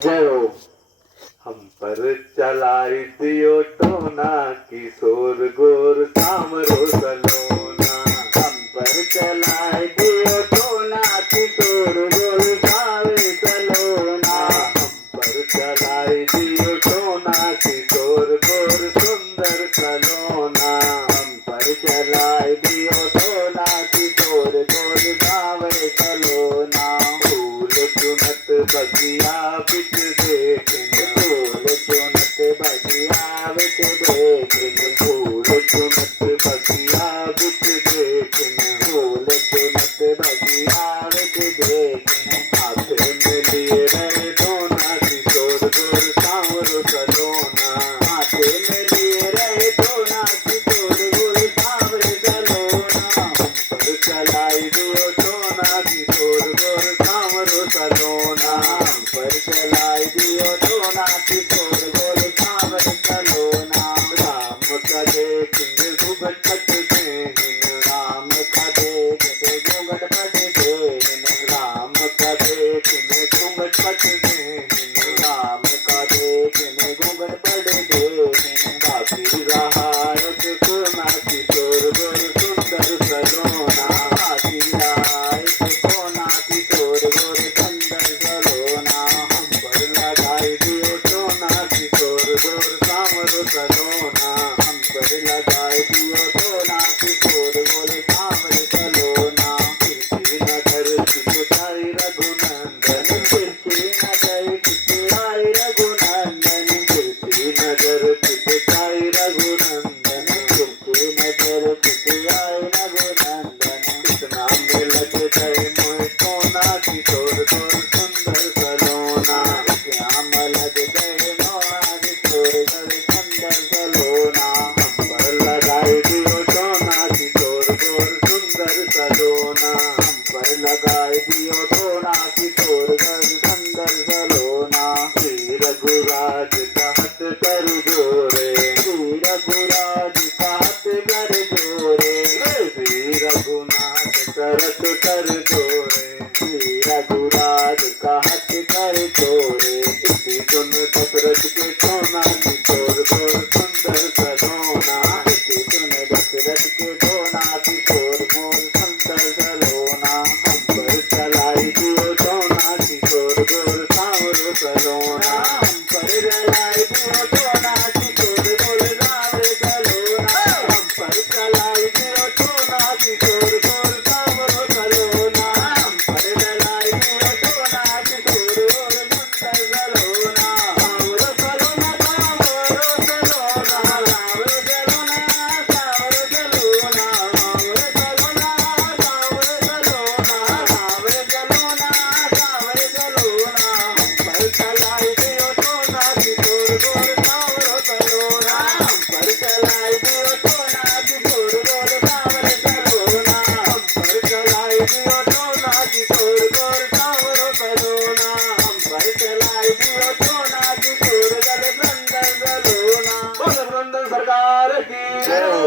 जयो हम पर चलाई दियो टोना किशोर गोर सामरो सलोना। हम पर चलाई दियो टोना किशोर गोर सावे सलोना। हम पर चलाई दियो टोना किशोर गोर सुंदर सलोना। हम पर चलाई दियो टोना किशोर गोर सावे सलोना। फूल चुनत बगिया बिच देखन फूल चुनत बगिया बिच देखन फूल चुनत बगिया बिच देखन फूल चुनत बगिया बिच देखन। हाथे में लिए रहे टोना किशोर गोर सांवरो सलोना। हाथे में लिए रहे टोना किशोर गोर सांवरो सलोना। हम पर चलाई दियो टोना किशोर गोर सांवरो सलोना। हम पर चलाई दियो टोना किशोर गोर सांवरो सलोना। राम का देखेंगे घूंघट पट देहिन राम का देखेंगे घूंघट पट देहिन राम का देखेंगे घूंघट पट देहिन राम का देखेंगे घूंघट पट देहिन। बाकी रहा एक कोना किशोर गोर सुंदर सलोना। बाकी रहा एक कोना किशोर गोर सुंदर सलोना। हम पर लगाई दियो टोना किशोर गोर सांवरो सलोना। हम पर लगाई दियो टोना किशोर गोर सांवरो सलोना। तिरछी नजर चितलाई रघुनंदन तिरछी नजर चितलाई रघुनंदन तिरछी नजर चितलाई रघुनंदन तिरछी नजर चितलाई रघुनंदन। कितना मिलत गए मोह टोना किशोर गोर सुंदर सलोना। श्याम लग गए मोहा किशोर गोर सुंदर सलोना। हम पर लगाई दियो टोना किशोर गोर सुंदर सलोना। हम पर लगाई दियो टोना किशोर गोर सुंदर सलोना। श्री रघुराज कहत कर जोरे श्री रघुराज कहत कर जोरे श्री रघुनाथ करत कर जोरे श्री रघुराज कहत कर जोरे। इसी सुन दशरथ के टोना किशोर गोर सुंदर सलोना। इसी सुन दशरथ के टोना किशोर गोर सुंदर सलोना। हम पर चलाई दियो टोना किशोर गोर सांवरो सलोना। हम पर चलाई दियो टोना किशोर गोर सांवरो सलोना। हम पर चलाई दियो टोना किशोर गोर सांवरो सलोना। हम पर चलाई दियो टोना किशोर गोर सुंदर सलोना। सांवरो सलोना सांवरो सलोना सांवरो सलोना सांवरो सलोना सांवरो सलोना सांवरो सलोना सांवरो सलोना सांवरो सलोना। हम पर चलाई दियो टोना किशोर गोर सांवरो सलोना। हम पर चलाई दियो टोना किशोर गोर सांवरो सलोना। हम पर चलाई दियो टोना किशोर गोर सांवरो सलोना। हम पर चलाई दियो टोना किशोर गोर सुंदर सलोना। बोल वृंदन सरकार की जय हो।